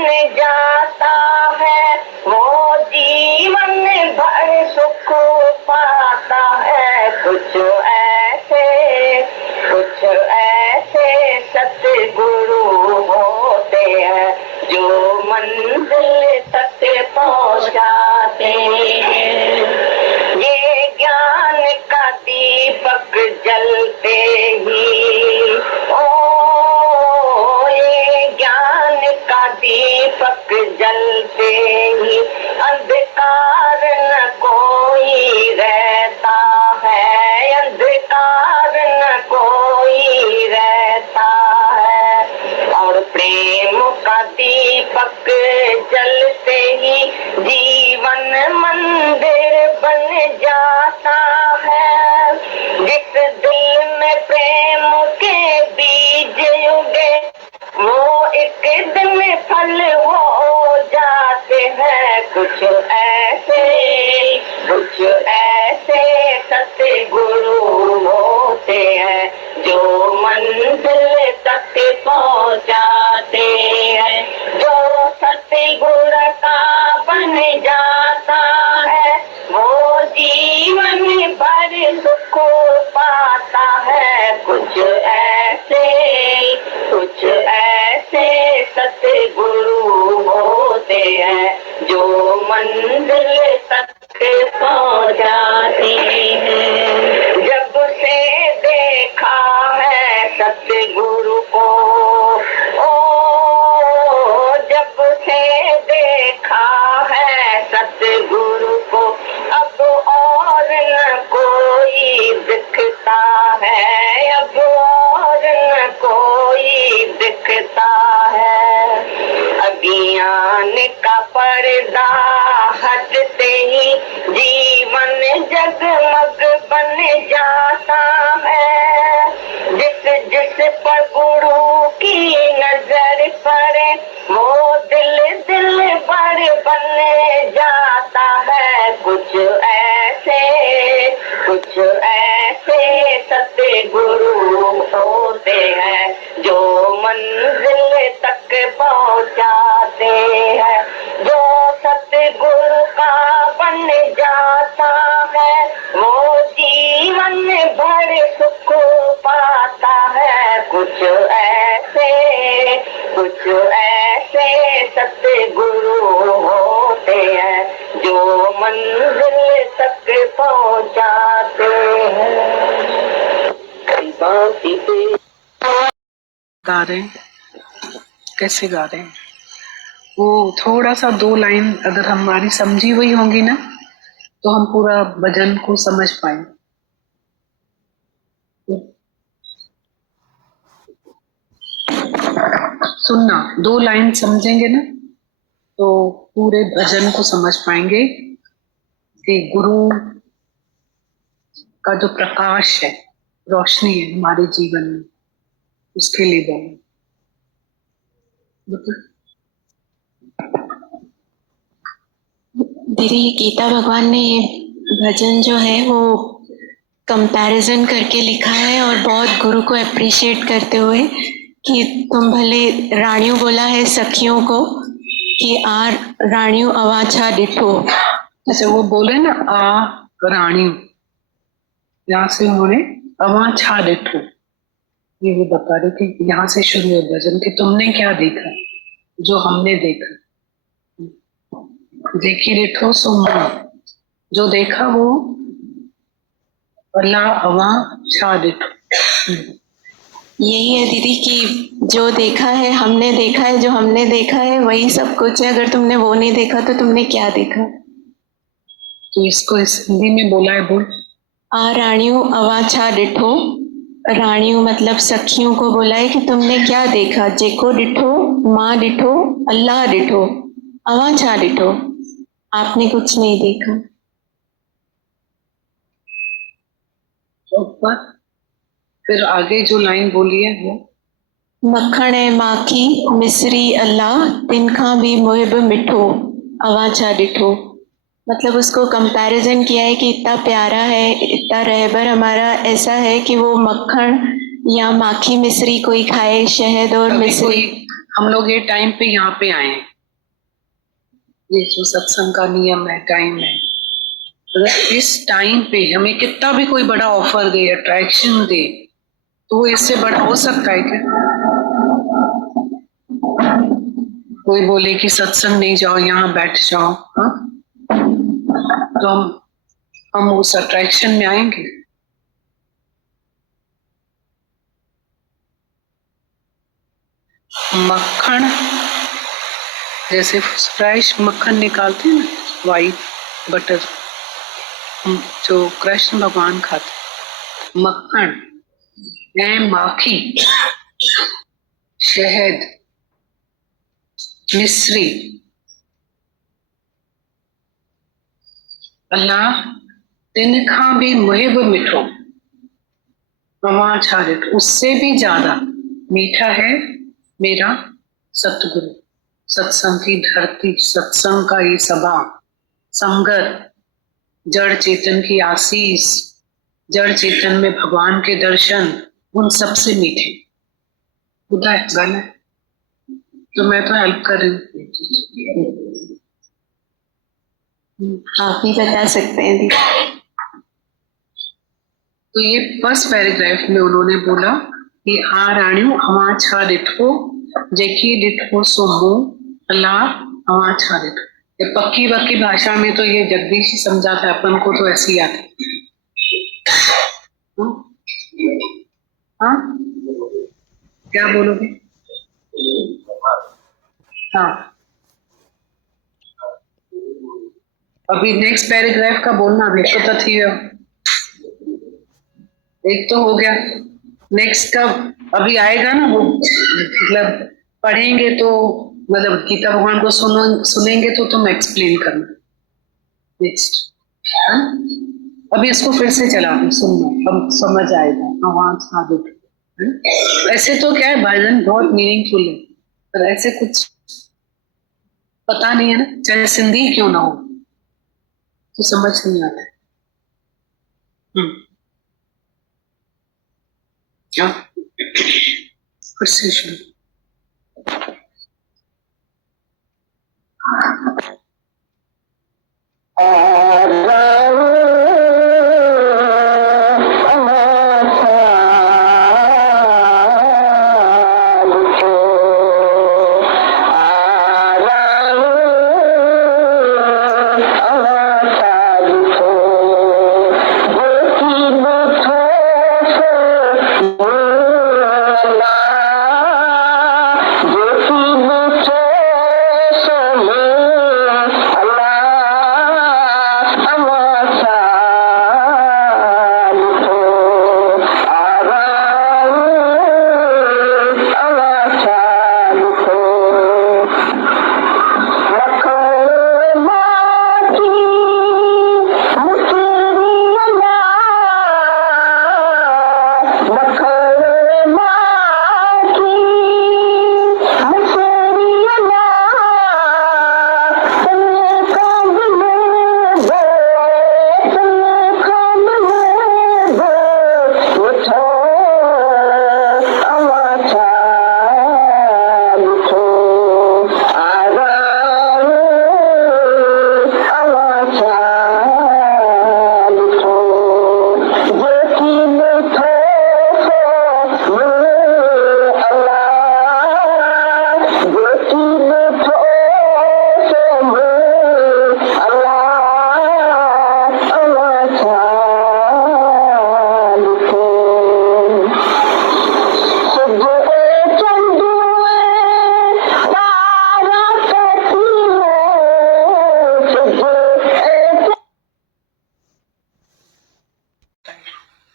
बन जाता है, वो जीवन भर सुख पाता है। कुछ ऐसे सतगुरु होते हैं जो मंजिल तक पहुंचाते हैं। ये ज्ञान का दीपक जलते ही, ओ ये ज्ञान का दीपक जलते ही अंधकार न कोई रहता है, अंधकार न कोई रहता है। और प्रेम का दीपक जलते ही जीवन मंदिर बन जाता है। जिस दिल में प्रेम के बीज उगे, वो एक दिन फल हो जाते हैं। कुछ ऐसे सतगुरु होते हैं जो मंजिल तक पहुंचाते हैं। जो सतगुरु का बन जाता है, वो जीवन भर सुख पाता है। कुछ ऐसे सतगुरु होते हैं जो मंजिल तक पहुंचाते हैं। जब से देखा है सतगुरु को, ओ जब से देखा है सतगुरु को, अब और न कोई दिखता है, अब और न कोई दिखता है। अज्ञान का पर्दा हटते ही जीवन जगमग बन जाता है। जिस पर गुरु की नजर पड़े, वो दिल भर बन जाता है। कुछ ऐसे सतगुरु होते हैं जो मंजिल तक पहुंचाते हैं। जो सतगुरु का बन जाता है, वो जीवन भर सुख पाता है। कुछ ऐसे सतगुरु होते हैं जो मंजिल तक पहुंचाते हैं। गा रहे हैं, कैसे गा रहे हैं? वो थोड़ा सा 2 लाइन अगर हमारी समझी हुई होंगी ना, तो हम पूरा भजन को समझ पाएंगे। सुनना, 2 लाइन समझेंगे ना तो पूरे भजन को समझ पाएंगे कि गुरु का जो प्रकाश है, रोशनी है हमारे जीवन में, उसके लिए बोलो। दीदी, गीता भगवान ने ये भजन जो है वो कंपैरिजन करके लिखा है, और बहुत गुरु को अप्रिशिएट करते हुए कि तुम भले रानियों बोला है सखियों को कि आ रानियों अवाछा डिठो। अच्छा, वो बोले ना आ रानियों, यहाँ से उन्होंने अवाछा डिठो, ये वो बता रहे थे। यहाँ से शुरू है भजन कि तुमने क्या देखा, जो हमने देखा। देखी डिठो सो मन, जो देखा वो अल्लाह अवा छा डिठो। यही है दीदी कि जो देखा है हमने देखा है, जो हमने देखा है वही सब कुछ है। अगर तुमने वो नहीं देखा तो तुमने क्या देखा? तो इसको इस हिंदी में बोला है, बोल। आ रानियों अवाछा डिठो, रानियों मतलब सखियों को बोला है कि तुमने क्या देखा। जेको डिठो, माँ डिठो, अल्लाह डिठो, अवाछा डिठो, आपने कुछ नहीं देखा। ऊपर फिर आगे जो लाइन बोली है वो, मक्खण है माखी मिसरी अल्लाह, तिनखा भी मुहिब मिठो, अवाछा डिठो। मतलब उसको कंपैरिजन किया है कि इतना प्यारा है, इतना रहबर हमारा ऐसा है कि वो मक्खन या माखी मिश्री कोई खाए, शहद और मिश्री। हम लोग ये टाइम पे यहाँ पे आए हैं, ये जो सत्संग का नियम है, टाइम है, अगर इस टाइम पे हमें कितना भी कोई बड़ा ऑफर दे, अट्रैक्शन दे, तो वो इससे बड़ा हो सकता है क्या? कोई बोले कि सत्संग नहीं जाओ, यहाँ बैठ जाओ, हाँ, तो हम उस अट्रैक्शन में आएंगे? मक्खन, जैसे फ्रेश मक्खन निकालते हैं ना, वाइट बटर, जो कृष्ण भगवान खाते, मक्खन है, माखी, शहद, मिश्री, अल्लाह तिन खां भी मुहिब मिठो, अमाचारित, उससे भी ज्यादा मीठा है मेरा सतगुरु, सत्संग की धरती, सत्संग का ये सभा, संगत, जड़ चेतन की आशीष, जड़ चेतन में भगवान के दर्शन, उन सबसे मीठे। खुदा है, गाना है, तो मैं तो हेल्प कर रही हूँ। आप ही बता सकते हैं दीदी। तो ये फर्स्ट पैराग्राफ में उन्होंने बोला कि आ राणियों हवा छा डिठो, जेकी डिठो सो मुंह अल्लाह हवा छा डिठो। ये पक्की वक्की भाषा में तो ये जगदीश ही समझाता है, अपन को तो ऐसे ही आता है। हाँ, क्या बोलोगे? हाँ, अभी नेक्स्ट पैराग्राफ का बोलना, अभी तो थी, एक तो हो गया, नेक्स्ट का अभी आएगा ना, वो मतलब पढ़ेंगे तो, मतलब गीता भगवान को सुनेंगे तो तुम एक्सप्लेन करना नेक्स्ट। अभी इसको फिर से चला दो, सुनना, अब समझ आएगा आवाज आगे। ऐसे तो क्या है, भजन बहुत मीनिंगफुल है, पर ऐसे कुछ पता नहीं है ना, चाहे सिंधी क्यों ना हो, तो समझ नहीं आता। क्या फिर से शुरू?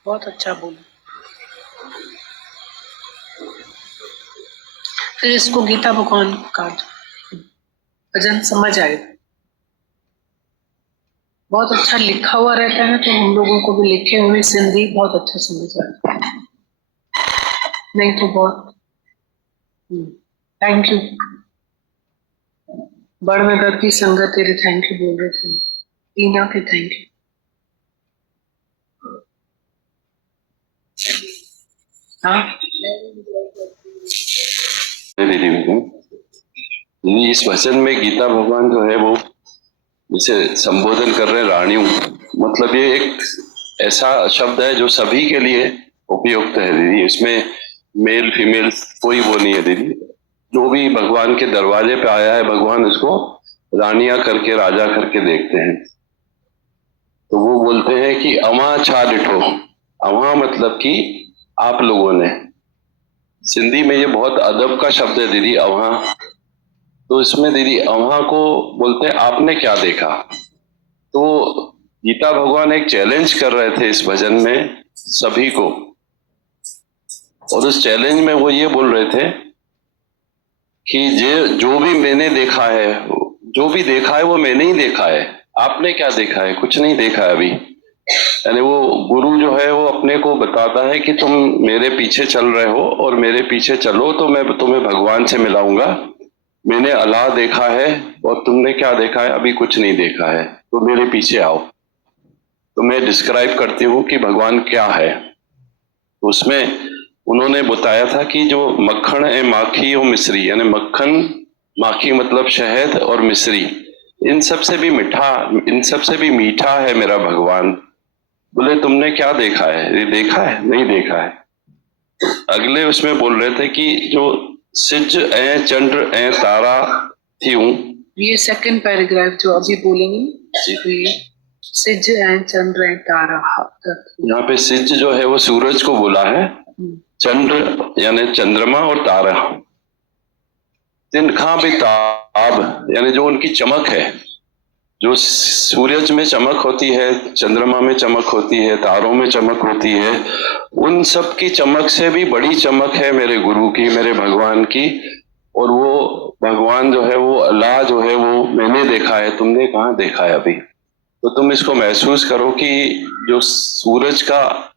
बहुत अच्छा बोला। फिर इसको गीता भगवान का भजन समझ आएगा, बहुत अच्छा लिखा हुआ रहता है, तो हम लोगों को भी लिखे हुए सिंधी बहुत अच्छा समझ आता है, नहीं तो बहुत। थैंक यू, बड़ नगर की संगत तेरे थैंक यू बोल रहे थे, टीना के थैंक यू। हाँ, इस वचन में गीता भगवान जो है वो जिसे संबोधन कर रहे हैं रानियों, मतलब ये एक ऐसा शब्द है जो सभी के लिए उपयुक्त है दीदी। इसमें मेल फीमेल कोई वो नहीं है दीदी। जो भी भगवान के दरवाजे पे आया है भगवान उसको रानियां करके राजा करके देखते हैं। तो वो बोलते हैं कि अवा छा डिठो। अवा मतलब कि आप लोगों ने। सिंधी में ये बहुत अदब का शब्द है दीदी अवा। तो इसमें दीदी अवा को बोलते हैं आपने क्या देखा। तो गीता भगवान एक चैलेंज कर रहे थे इस भजन में सभी को, और उस चैलेंज में वो ये बोल रहे थे कि जो भी मैंने देखा है, जो भी देखा है वो मैंने ही देखा है। आपने क्या देखा है? कुछ नहीं देखा है अभी। यानी वो गुरु जो है वो अपने को बताता है कि तुम मेरे पीछे चल रहे हो और मेरे पीछे चलो तो मैं तुम्हें भगवान से मिलाऊंगा। मैंने अल्लाह देखा है और तुमने क्या देखा है? अभी कुछ नहीं देखा है, तो मेरे पीछे आओ। तो मैं डिस्क्राइब करती हूँ कि भगवान क्या है। उसमें उन्होंने बताया था कि जो मक्खन है माखी और मिश्री, यानी मक्खन माखी मतलब शहद और मिश्री, इन सब से भी मीठा, इन सब से भी मीठा है मेरा भगवान। बोले तुमने क्या देखा है? ये देखा है? नहीं देखा है। अगले उसमें बोल रहे थे कि जो सिज ए चंद्र ए तारा थी हूं। ये सेकंड पैराग्राफ जो अभी बोलेंगे तो ये सिज एंड चंद्र एंड तारा। यहाँ पे सिज जो है वो सूरज को बोला है, चंद्र यानी चंद्रमा और तारा। तिनखा भी ताब यानी जो उनकी चमक है, जो सूरज में चमक होती है, चंद्रमा में चमक होती है, तारों में चमक होती है, उन सब की चमक से भी बड़ी चमक है मेरे गुरु की, मेरे भगवान की। और वो भगवान जो है वो अल्लाह जो है वो मैंने देखा है, तुमने कहाँ देखा है अभी। तो तुम इसको महसूस करो कि जो सूरज का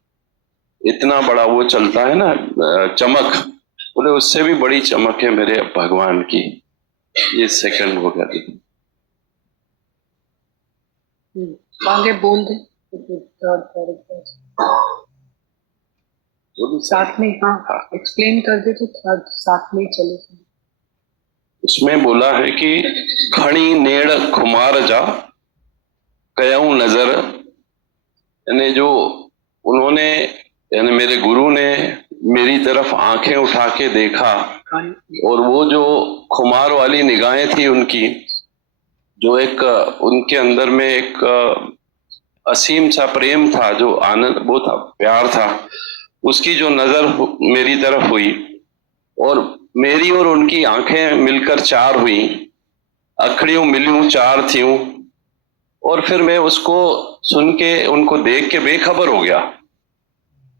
इतना बड़ा वो चलता है ना चमक, बोले उससे भी बड़ी चमक है मेरे भगवान की। ये सेकंड हो गया। आगे बोल दे साथ में। हाँ एक्सप्लेन कर दे तो थर्ड साथ में चले। उसमें बोला है कि खड़ी नेड़ खुमार जा कयाऊ नजर, यानी जो उन्होंने यानी मेरे गुरु ने मेरी तरफ आंखें उठा के देखा, और वो जो खुमार वाली निगाहें थी उनकी, जो एक उनके अंदर में एक असीम सा प्रेम था, जो आनंद वो था, प्यार था, उसकी जो नजर मेरी तरफ हुई, और मेरी और उनकी आंखें मिलकर चार हुई, अखड़ियों मिलियों चार थीं। और फिर मैं उसको सुन के उनको देख के बेखबर हो गया।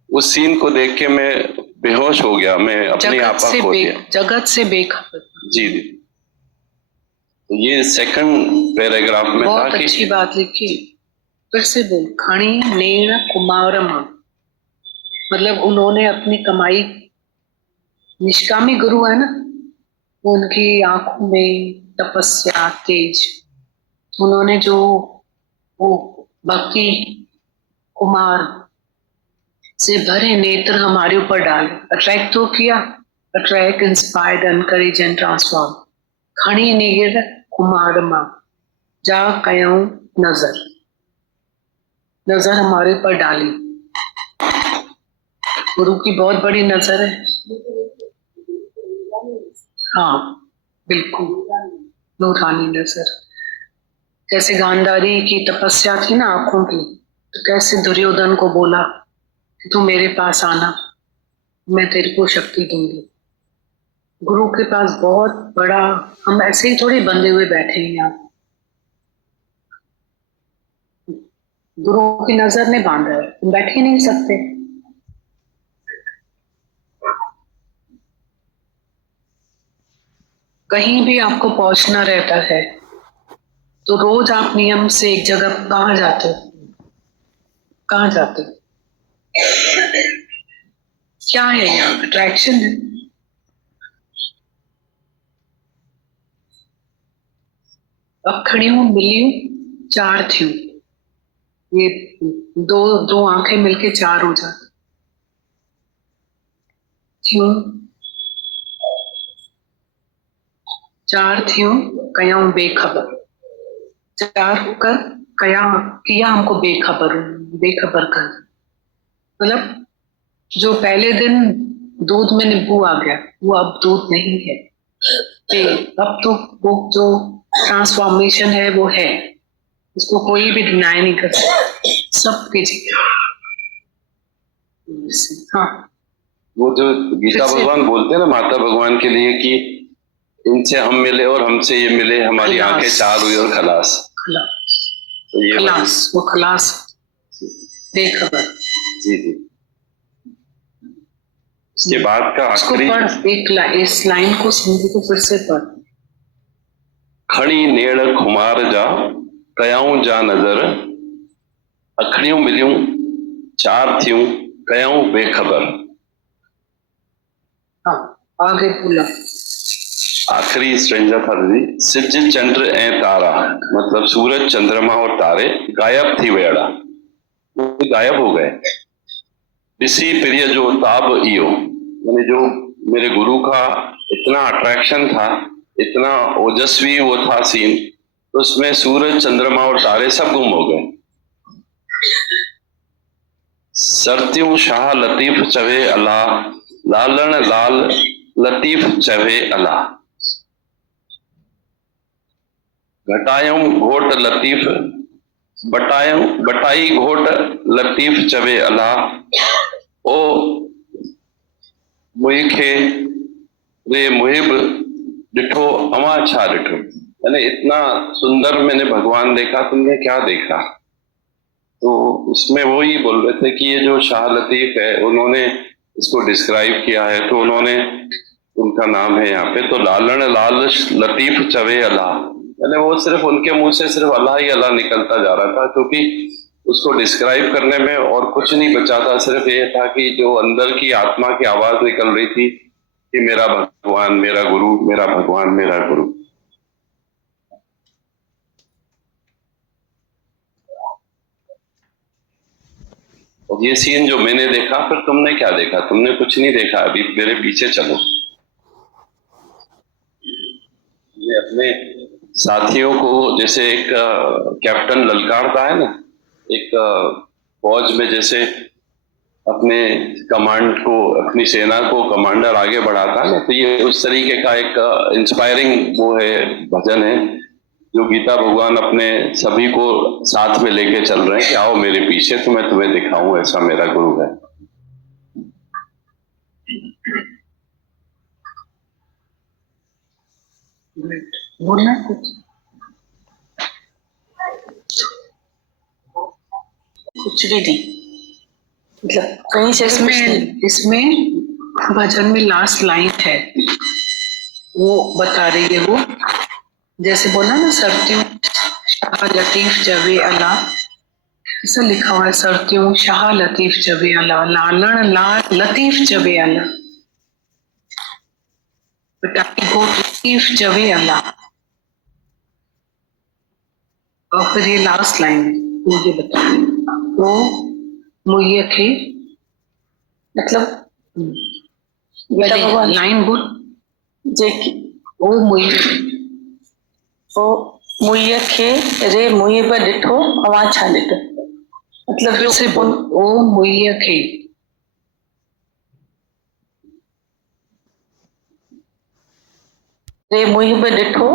उस सीन को देख के मैं बेहोश हो गया, मैं अपने आपा खो गया, जगत से बेखबर। जी जी। तो ये सेकंड पैराग्राफ में था कि अच्छी बात लिखी। फिर से बोल। खणी नेण कुमारमा, मतलब उन्होंने अपनी कमाई, निष्कामी गुरु है ना, उनकी आंखों में तपस्या तेज, उन्होंने जो वो भक्ति कुमार से भरे नेत्र हमारे ऊपर डाले, अट्रैक्ट तो किया, attract, inspired, encourage and transform. खणी नेर कुमारमा जा कयाऊं नजर, नजर हमारे ऊपर डाली। गुरु की बहुत बड़ी नजर है। हाँ बिल्कुल, नूरानी नजर। जैसे गांधारी की तपस्या थी ना आंखों की, तो कैसे दुर्योधन को बोला कि तू मेरे पास आना, मैं तेरे को शक्ति दूंगी। गुरु के पास बहुत बड़ा, हम ऐसे ही थोड़ी बंधे हुए बैठे हैं यहाँ। गुरु की नजर ने बांधा है, तुम बैठ ही नहीं सकते। कहीं भी आपको पहुंचना रहता है तो रोज आप नियम से एक जगह कहाँ जाते हो? कहाँ जाते हो? क्या है यहाँ? अट्रैक्शन है। अखड़ियों मिलियों चार थी, ये दो दो आंखें मिलके चार हो जाती क्यों? चार थियूं कयाऊं बेखबर, चार होकर कया किया हमको बेखबर कर। मतलब जो पहले दिन दूध में नींबू आ गया वो अब दूध नहीं है, अब तो वो जो ट्रांसफॉर्मेशन है वो है, इसको कोई भी डिनाई नहीं कर सकता, सब कीजिए। हाँ, वो जो गीता भगवान बोलते हैं ना माता भगवान के लिए कि इनसे हम मिले और हमसे ये मिले, हमारी आंखें चार हुई और खलास। तो ये खलास, वो खलास बेखबर। जी जी। इसके बाद का आखिरी इस लाइन को सिंधी को फिर से पढ़। खड़ी नेड़ खुमार जा कयाऊं जा नजर, अखड़ियों मिलियूं चार थियूं कयाऊं बेखबर। हाँ, आगे बोला। आखिरी स्ट्रेंजर था दीदी। सिज चंद्र ऐं तारा, मतलब सूरज चंद्रमा और तारे गायब थी वेड़ा, गायब हो गए। ऋषि प्रिय जो ताब इयो, यानी जो मेरे गुरु का इतना अट्रैक्शन था, इतना ओजस्वी वो था सीन, तो उसमें सूरज चंद्रमा और तारे सब गुम हो गए। सरत्यूं शाह लतीफ चवे अला, लालण लाल लतीफ चवे अला। घटायूं घोट लतीफ बटाई घोट लतीफ चवे अला, ओ मुइखे रे मुहिब डिठो अमा छा डिठो। यानी इतना सुंदर मैंने भगवान देखा, तुमने क्या देखा। तो इसमें वो ही बोल रहे थे कि ये जो शाह लतीफ है उन्होंने इसको डिस्क्राइब किया है, तो उन्होंने उनका नाम है यहाँ पे, तो लालण लाल लतीफ चवे अल्लाह, यानी वो सिर्फ उनके मुंह से सिर्फ अल्लाह ही अल्लाह निकलता जा रहा था, क्योंकि उसको डिस्क्राइब करने में और कुछ नहीं बचा था। सिर्फ ये था कि जो अंदर की आत्मा की आवाज निकल रही थी कि मेरा भगवान मेरा गुरु, मेरा भगवान मेरा गुरु। और ये सीन जो मैंने देखा, फिर तुमने क्या देखा? तुमने कुछ नहीं देखा, अभी मेरे पीछे चलो। मैं अपने साथियों को जैसे एक कैप्टन ललकारता है ना, एक फौज में जैसे अपने कमांड को, अपनी सेना को कमांडर आगे बढ़ाता है ना, तो ये उस तरीके का एक इंस्पायरिंग वो है, भजन है जो गीता भगवान अपने सभी को साथ में लेके चल रहे हैं कि आओ मेरे पीछे, तो मैं तुम्हें दिखाऊं ऐसा मेरा गुरु है। बोलना कुछ भी नहीं, मतलब कहीं से इसमें भजन में लास्ट लाइन है वो बता रही है, वो जैसे बोला ना सरत्यूं शाह लतीफ जवे अला, ऐसा लिखा हुआ है सरत्यूं शाह लतीफ जवे अला, लालण लाल लतीफ जवे अला, बटाई घोट लतीफ जवे अला। और फिर ये लास्ट लाइन मुझे बता वो मुझे खे, मतलब लाइन बोल जे ओ मुझे मुइय खे रे मुइय पर डिठो अवा छा डिठो, मतलब फिर से बोल ओ मुइय खे, रे मुइय पर डिठो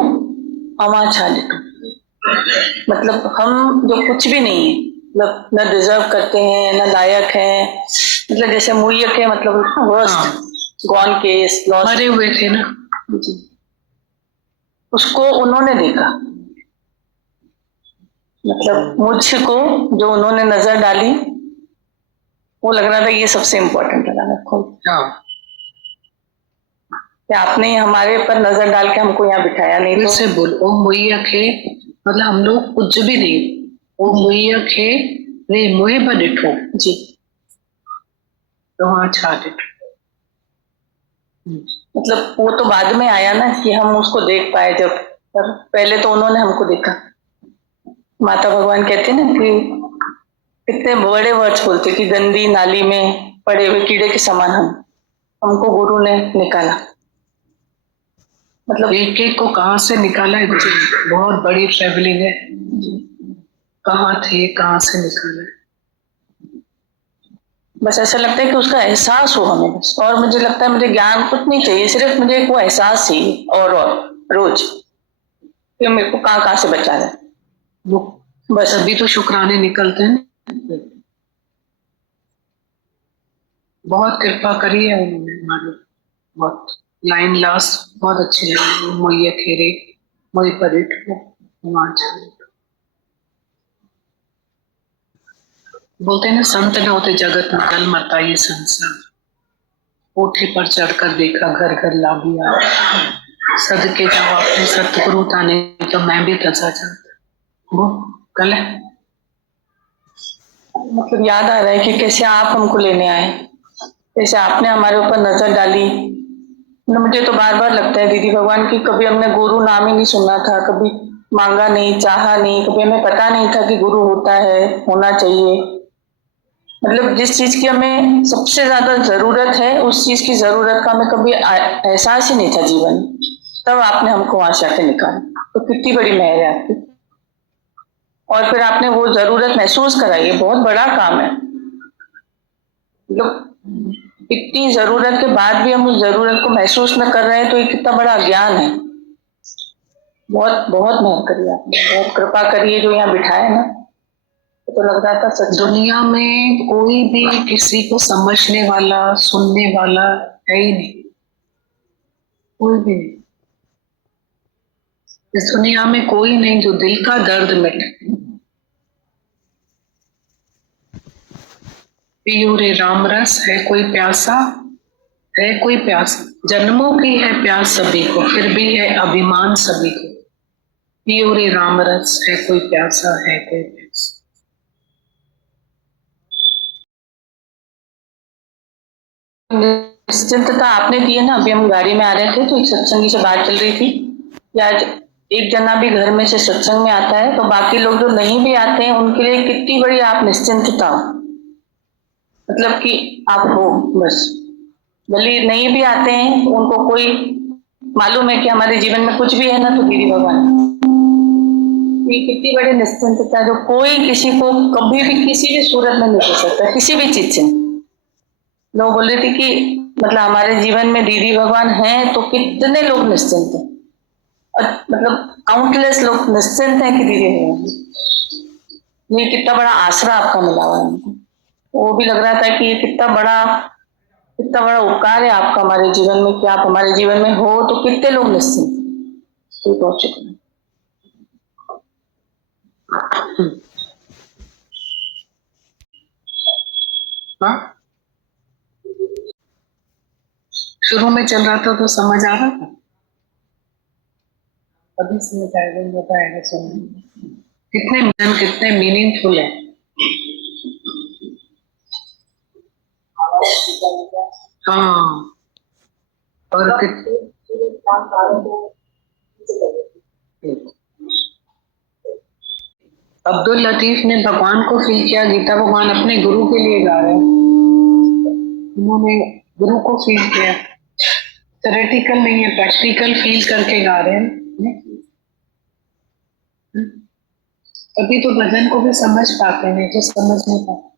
अवा छा डिठो, मतलब हम जो कुछ भी नहीं है, मतलब न डिजर्व करते हैं न लायक हैं, मतलब जैसे मुइय खे मतलब वर्स्ट गॉन केस लॉस, मरे हुए थे ना, उसको उन्होंने देखा, मतलब मुझको जो उन्होंने नजर डाली वो लग रहा था ये सबसे इम्पोर्टेंट लगा मेरे को, कि आपने हमारे पर नजर डाल के हमको यहाँ बिठाया नहीं। तो से बोल ओ मुइया खे, मतलब हम लोग कुछ भी नहीं, ओ मुइया खे रे मुहे पर डिठो जी, तो वहां छा डिठो, मतलब वो तो बाद में आया ना कि हम उसको देख पाए, जब पर पहले तो उन्होंने हमको देखा। माता भगवान कहते हैं ना कि कितने बड़े वर्ड्स बोलते कि गंदी नाली में पड़े हुए कीड़े के समान हमको गुरु ने निकाला। मतलब एक एक को कहाँ से निकाला है, बहुत बड़ी ट्रेवलिंग है। कहाँ थे, कहाँ से निकाला है। बस ऐसा लगता है कि उसका एहसास हो हमें बस, और मुझे लगता है मुझे ज्ञान कुछ नहीं चाहिए, सिर्फ मुझे एक वो एहसास चाहिए और रोज कि मेरे को कहाँ कहाँ से बचा है वो बस। अभी तो शुक्राने निकलते हैं। बहुत कृपा करी है उन्होंने हमारे, बहुत लाइन लास्ट बहुत अच्छी है। मोये खेरे मोई परिट बोलते हैं ना, संत न होते जगत में कल मरता ये संसार। कोठे पर चढ़कर देखा घर घर लागी आ, सदके जाओ अपने सतगुरु ताने तो मैं भी तसा जाता। वो कल है। मतलब याद आ रहा है कि कैसे आप हमको लेने आए, कैसे आपने हमारे ऊपर नजर डाली। मुझे तो बार बार लगता है दीदी भगवान की कभी हमने गुरु नाम ही नहीं सुना था, कभी मांगा नहीं, चाहा नहीं, कभी हमें पता नहीं था कि गुरु होता है, होना चाहिए। मतलब जिस चीज की हमें सबसे ज्यादा जरूरत है उस चीज की जरूरत का हमें कभी एहसास ही नहीं था जीवन, तब आपने हमको वहां से आके निकाला। तो कितनी बड़ी मेहर है आपकी, और फिर आपने वो जरूरत महसूस कराई है, बहुत बड़ा काम है। मतलब इतनी जरूरत के बाद भी हम उस जरूरत को महसूस न कर रहे हैं तो ये कितना बड़ा ज्ञान है। बहुत बहुत मेहर करी आपने, बहुत कृपा करी है जो यहाँ बिठाए ना। तो लग रहा था सच दुनिया में कोई भी किसी को समझने वाला, सुनने वाला है ही नहीं, कोई भी नहीं। इस दुनिया में कोई नहीं जो दिल का दर्द मिटे। पियो रे राम रस, है कोई प्यासा, है कोई प्यासा, जन्मों की है प्यास सभी को, फिर भी है अभिमान सभी को। पियो रे राम रस, है कोई प्यासा, है कोई प्यासा। निश्चिंतता आपने दी है ना। अभी हम गाड़ी में आ रहे थे तो एक सत्संगी से बात चल रही थी कि आज एक जना भी घर में से सत्संग में आता है तो बाकी लोग जो नहीं भी आते हैं उनके लिए कितनी बड़ी आप निश्चिंतता हो। मतलब कि आप हो बस, भले नहीं भी आते हैं तो उनको कोई मालूम है कि हमारे जीवन में कुछ भी है ना तो दीदी भगवान। ये कितनी बड़ी निश्चिंतता जो कोई किसी को कभी भी किसी भी सूरत में नहीं दे सकता, किसी भी चीज से। लोग बोल रहे थे कि मतलब हमारे जीवन में दीदी भगवान हैं तो कितने लोग निश्चिंत हैं, और मतलब काउंटलेस लोग निश्चिंत हैं कि दीदी भगवान। ये कितना बड़ा आसरा आपका मिला हुआ है हमको। वो भी लग रहा था कि ये कितना बड़ा उपकार है आपका हमारे जीवन में कि आप हमारे जीवन में हो तो कितने लोग निश्चिंत हैं। बहुत शुक्रिया। हाँ, शुरू में चल रहा था तो समझ आ रहा था, अभी समझ आएगा, मजा आएगा सुनने। कितने भजन कितने मीनिंगफुल है। हाँ, और अब्दुल लतीफ ने भगवान को फील किया, गीता भगवान अपने गुरु के लिए गा रहे हैं, उन्होंने गुरु को फील किया। थ्योरेटिकल नहीं है, प्रैक्टिकल फील करके गा रहे हैं। तभी तो भजन को भी समझ पाते हैं, जो समझ नहीं पाते।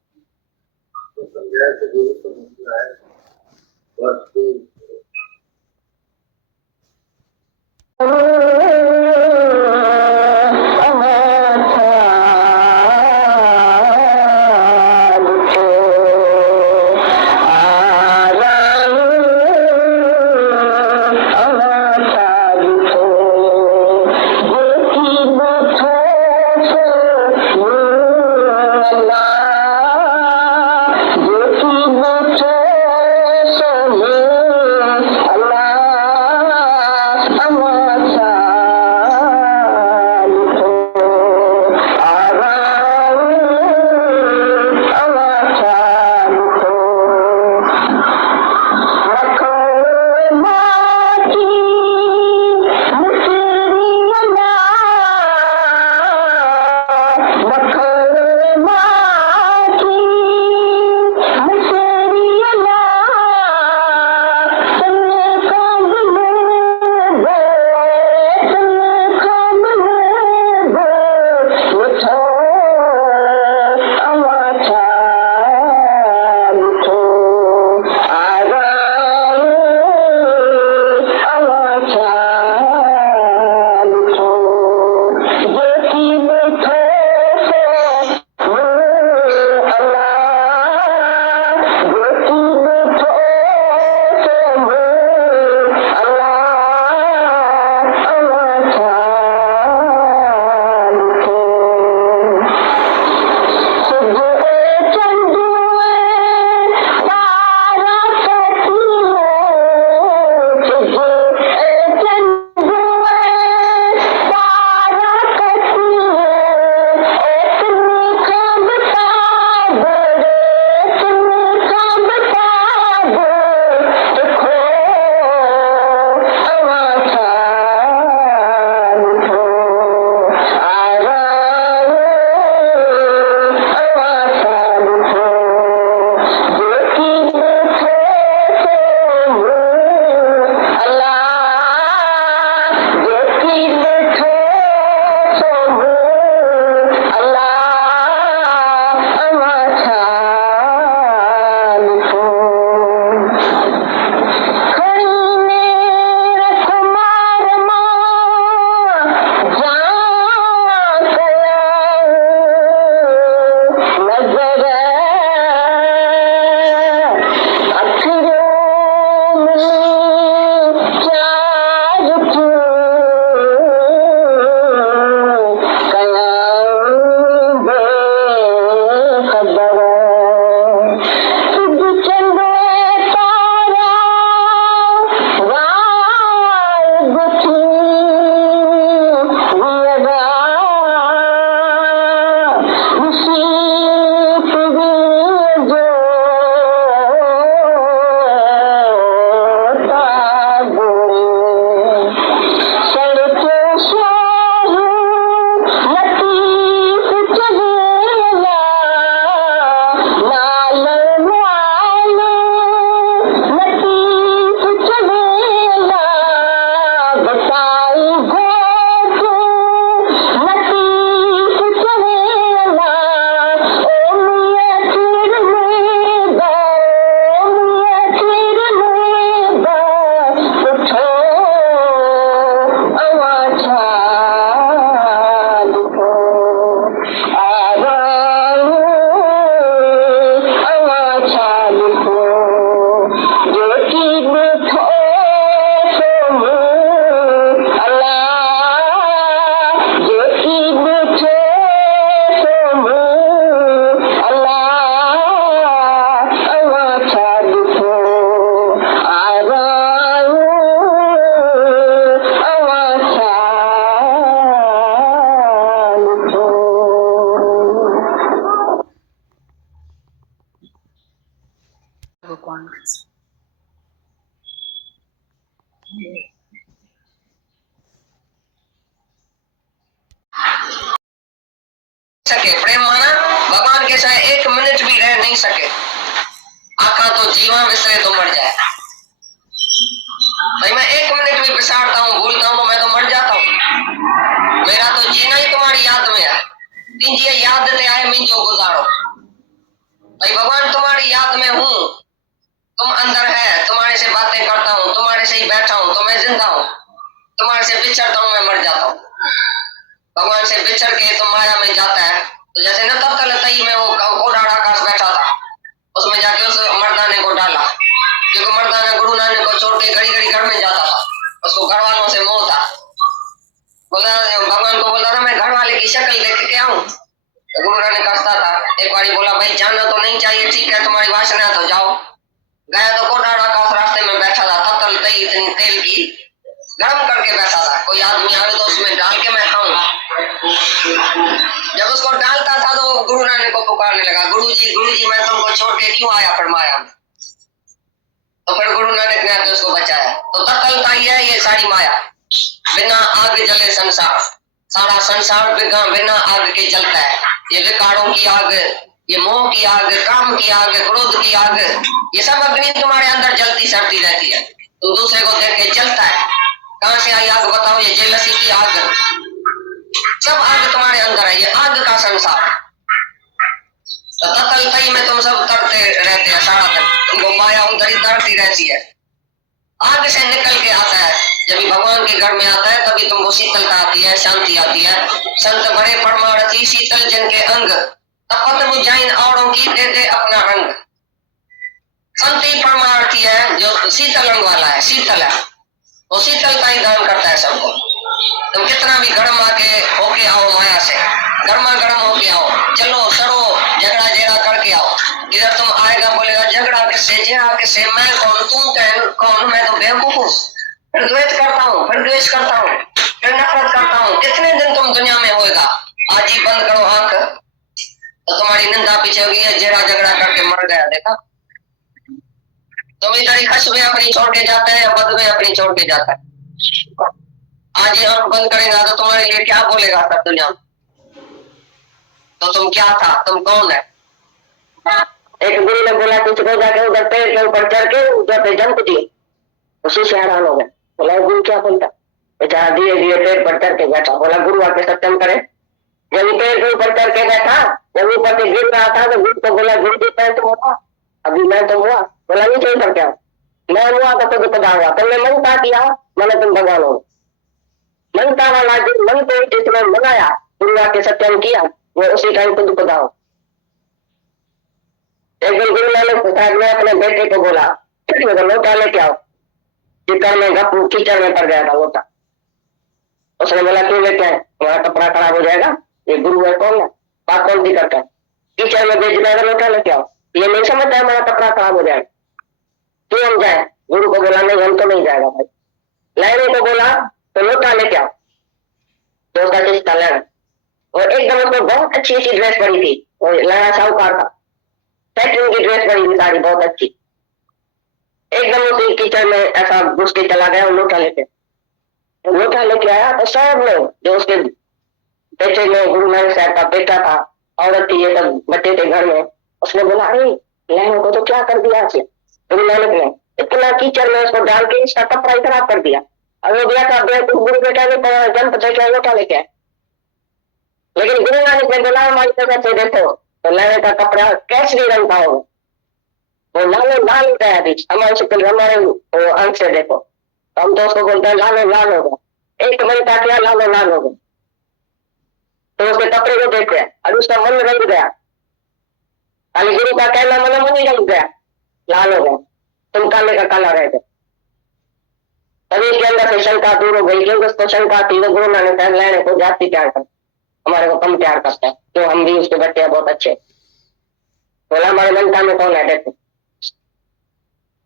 भगवान सके प्रेम माना भगवान के साथ एक मिनट भी रह नहीं सके, आका तो जीवन विसरे तो मर जाए। भाई मैं एक मिनट भी बिसारता हूँ, भूलता हूँ तो मैं तो मर जाता हूँ। मेरा तो जीना ही तुम्हारी याद में है, तीजिए याद ते आए मैं जो गुजारो। भाई भगवान तुम्हारी याद में हूँ, तुम अंदर है, तुम्हारे से बातें करता हूँ, तुम्हारे से ही बैठा हूँ तो मैं जिंदा हूँ, तुम्हारे से बिछड़ता हूँ मैं मर जाता हूँ। भगवान से बिछड़ के तुम माया में जाता है तो जैसे न तब तक तई में वो कोडाड़ आकाश बैठा था, उसमें जाके उस मर्दाने को डाला, क्योंकि मर्दाना गुरु नानक को छोड़ के घड़ी घड़ी घर में जाता था, उसको घर वालों से मोह था। बोला भगवान को बोला था मैं घर वाले की शक्ल देख के आऊं, तो गुरु नानक हंसता था। एक बार बोला भाई जाना तो नहीं चाहिए, ठीक है तुम्हारी वासना तो जाओ। गया तो कोडाड़ आकाश रास्ते में बैठा था, तत्तल तई इतनी तेल की गर्म करके बैठा था, कोई आदमी आवे तो उसमें डाल के मैं खाऊं। जब उसको डालता था तो गुरु नानक को पुकारने लगा, गुरु जी मैं तुमको छोड़ के क्यों आया फिर माया में। तो फिर गुरु नानक ने आके उसको बचाया। तो तत्तलता ही है ये सारी माया, बिना आग जले संसार, सारा संसार बिना आग के जलता है। ये विकारों की आग, ये मोह की आग, काम की आग, क्रोध की आग, ये सब अग्नि तुम्हारे अंदर जलती सड़ती रहती है, तो दूसरे को देख के जलता है। कहां से आई आग बताओ, ये जेलसी की आग, सब आग तुम्हारे अंदर है, ये आग का संसार। तो तत्तलताई में तुम सब तरते रहते हैं सारा दिन, तुमको माया उधर ही तरती रहती है। आग से निकल के आता है, जब भगवान के घर में आता है तभी तुमको शीतलता आती है, शांति आती है। संत बड़े परमार्थी शीतल जन के अंग, तपत बुझाइन औरों की दे दे अपना रंग। संत ही परमार्थी है जो शीतल रंग वाला है, शीतल है, वो शीतलता ही दान करता है सबको। तुम कितना भी गर्म आके होके आओ, माया से गर्मा गर्म होके आओ, चलो सड़ो झगड़ा जेरा करके आओ, इधर तुम आएगा बोलेगा झगड़ा किससे, जेरा किससे, मैं कौन, तुम कौन, मैं तो बेवकूफ हूँ, फिर द्वेष करता हूँ, फिर द्वेष करता हूँ, फिर नफरत करता हूँ। कितने दिन तुम दुनिया में होएगा, आज ही बंद करो आंख तो तुम्हारी निंदा पीछे होगी, जेरा झगड़ा करके मर गया। देखा तुम इधर ही खश में अपनी छोड़ के जाता है या बद में अपनी छोड़ के जाता है। आज ही आंख बंद करेगा तो तुम्हारे लिए क्या बोलेगा सब दुनिया में, तो तुम क्या था, तुम कौन है। एक गुरु ने बोला कुछ को जाके उधर पेड़ के ऊपर चढ़ के उधर पे जंप दिए, उसी से हैरान हो गए। बोला गुरु क्या बोलता, बेचारा धीरे धीरे पेड़ पर चढ़ के बैठा। बोला गुरु आके सत्संग करे। जब पेड़ के ऊपर चढ़ के बैठा, जब ऊपर से गिर रहा था तो गुरु को बोला गुरु जी मैं तो हुआ, अभी मैं तो हुआ। बोला नीचे उतर क्या, मैं हुआ तो तुझे पता हुआ, तुमने मनता किया मैंने तुम भगवान हो। मनता वाला जिस मन को जिसने मनाया गुरु आके सत्संग किया वो उसी टाइम तुझे पता हो। एक दिन गुरु नानक साहब ने अपने बेटे को बोला लोटा लेके आओ, कीचड़ में कीचड़ में पड़ गया था लोटा। उसने बोला क्यों लेके आए, हमारा कपड़ा खराब हो जाएगा, ये गुरु है कौन है, बात कौन सी करता है, कीचड़ में भेज जाएगा लोटा लेके आओ, ये नहीं समझता है हमारा कपड़ा खराब हो जाएगा, क्यों हम जाए। गुरु को बोला नहीं हम तो नहीं जाएगा भाई। लहरे को बोला तो लोटा लेके आओ, तो उसका रिश्ता लहरा। और एकदम उसको बहुत अच्छी अच्छी ड्रेस पड़ी थी, लहरा साहूकार का फैक्ट्री की ड्रेस पड़ी थी साड़ी बहुत अच्छी। एकदम उसी कीचड़ में ऐसा घुस के चला गया और लोटा लेके आया। तो सब लोग जो उसके बेटे में गुरु नानक साहब का बेटा था, औरत थी, ये सब बच्चे थे घर में, उसने बोला अरे लहरों को तो क्या कर दिया गुरु नानक ने, इतना कीचड़ में उसको डाल के इसका कपड़ा ही खराब कर दिया। अयोध्या का गुरु बेटा ने जन्म पता लोटा लेके आए। लेकिन गुरु नानक ने बोला हमारी तरह से देखो तो लहरे का कपड़ा केसरी रंग का होगा, वो लालो लाल होता है। अभी हमारे शुक्ल हमारे अंक से देखो तो हम तो उसको बोलते हैं लालो लाल होगा, एक मनता किया लालो लाल होगा। तो उसके कपड़े को देखते हैं और उसका मन रंग गया, खाली गुरु का कहना मन ही रंग गया, लाल हो गया, तुम काले का काला रह गए। तभी इसके अंदर से शंका दूर हो गई, क्योंकि उसको शंका थी वो गुरु नानक साहब लेने को जाती प्यार करते, हमारे को कम प्यार करता है, तो हम भी उसके बच्चे बहुत अच्छे। बोला हमारे मनता में कौन है देखो।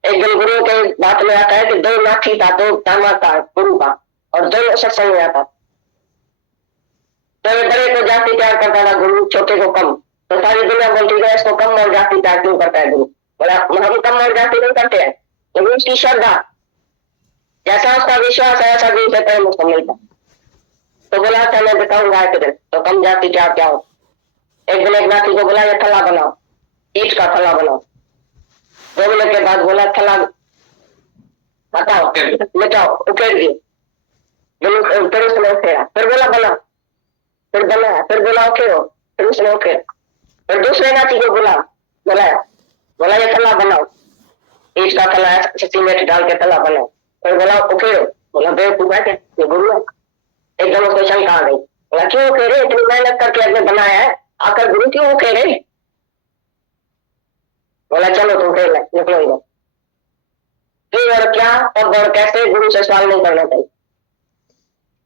एक दिन गुरु के बात में आता है कि दो लाठी था, दो तामा था गुरु का, और दोनों सत्संग में आता। तो बड़े को जाति प्यार करता था गुरु, छोटे को कम। तो सारी दुनिया बोलती है इसको कम और जाति प्यार क्यों करता है गुरु। बोला हम कम और जाति नहीं करते हैं, लेकिन उसकी श्रद्धा जैसा उसका विश्वास है ऐसा गुरु से प्रेम उसको मिलता। तो बोला था मैं बताऊंगा एक दिन तो कम जाति प्यार क्या हो। एक दिन एक नाती को बोला ये थला बनाओ, ईट का थला बनाओ। 2 मिनट के बाद बोला थला बताओ मिटाओ, उकेड़ दिए, फिर उसने उखेड़ा, फिर बोला बना, फिर बनाया, फिर बोला उखेड़ो, फिर उसने उखेड़ा। फिर दूसरे नाती को बोला ये थला बनाओ, ईट का थला सीमेंट डाल के थला बनाओ, फिर बोला उखेड़ो। बोला बेवकूफ है क्या, ये गुरु है। एकदम उसको शंका आ गई, बोला क्यों उखेड़े, इतनी मेहनत करके आपने बनाया है, आकर गुरु क्यों उखेड़े। बोला चलो तुम खेल निकलो इधर। क्यों और क्या तब और कैसे गुरु से सवाल नहीं करना चाहिए,